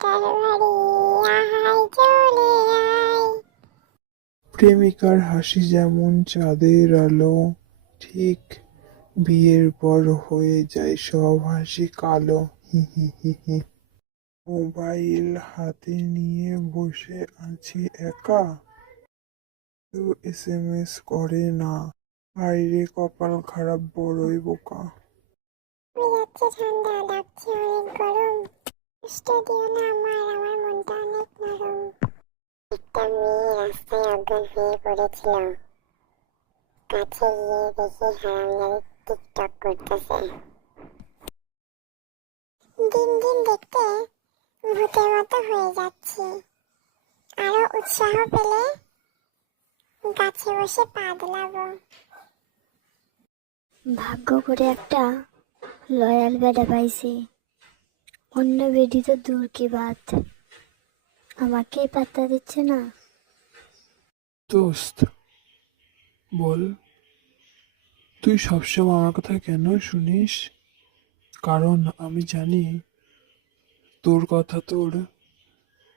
কাটার বাড়ি, আহাই চলে আয়। প্রেমিকার হাসি যেমন চাঁদের আলো, ঠিক বিয়ের পর হয়ে যায় সব হাসি কালো। হি হি হি হি। মোবাইল হাতে নিয়ে বসে আছি একা, কেউ এসএমএস করে না। হায়রে কপাল খারাপ, বড়ই বোকা। যাচ্ছে ঠান্ডা, ডাকছে অনেক গরম। কষ্ট দিও না আমার মনটা অনেক নরম। একটা মেয়ে রাস্তায় অজ্ঞান হয়ে পড়েছিল। কাছে গিয়ে দেখি হারামজাদা টিকটক করতেছে। দিন দিন দেখতে ভূতের মতো হয়ে যাচ্ছি। আরো উৎসাহ পেলে গাছে বসে পা দিলাবো। ভাগ্য করে একটা লয়াল বেটা পাইছি, অন্য বেডি তো দূর কি বাত, আমাকেই পাত্তা দিচ্ছে না। দোস্ত বল, তুই সবসময় আমার কথা কেন শুনিস? কারণ আমি জানি তোর কথা তোর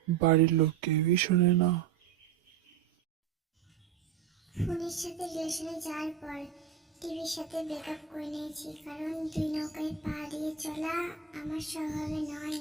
বাড়ির লোক কেউই শোনে না। ফোনের সাথে রিলেশনে যাওয়ার পর টিভির সাথে ব্রেকআপ করে নিয়েছি, কারণ দুই নৌকায় পা দিয়ে চলা আমার স্বভাবে নয়।